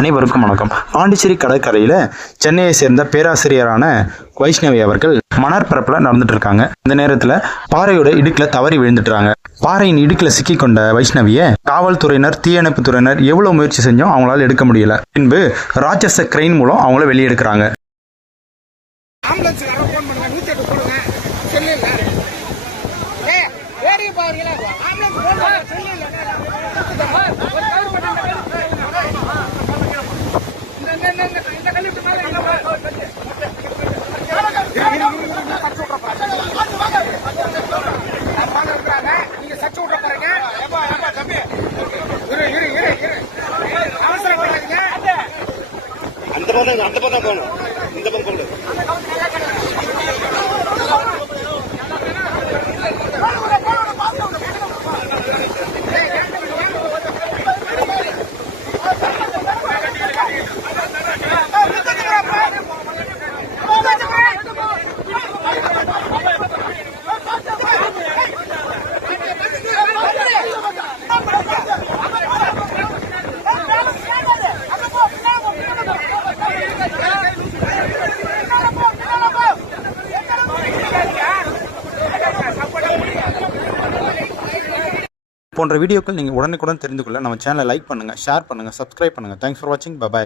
அனைவருக்கும் வணக்கம். பாண்டிச்சேரி கடற்கரையில் சென்னையை சேர்ந்த பேராசிரியரான வைஷ்ணவி அவர்கள் மணற்பரப்பில் நடந்துட்டு இருக்காங்க. இந்த நேரத்தில் பாறையோட இடுக்கில் தவறி விழுந்துட்டுறாங்க. பாறையின் இடுக்கில் சிக்கி கொண்ட வைஷ்ணவியை காவல்துறையினர், தீயணைப்பு துறையினர் எவ்வளவு முயற்சி செஞ்சோம் அவங்களால எடுக்க முடியல. பின்பு ராட்சச கிரெயின் மூலம் அவங்கள வெளியே எடுக்கிறாங்க. அந்த பக்கம் போகணும், இந்த பக்கம் போகணும். போன்ற வீடியோக்கள் நீங்கள் உடனுக்குடன் தெரிந்து கொள்ள நம்ம சேனலை லைக் பண்ணுங்கள், ஷேர் பண்ணுங்கள், சப்ஸ்கிரைப் பண்ணுங்கள். தேங்க்ஸ் ஃபார் வாட்சிங். பை.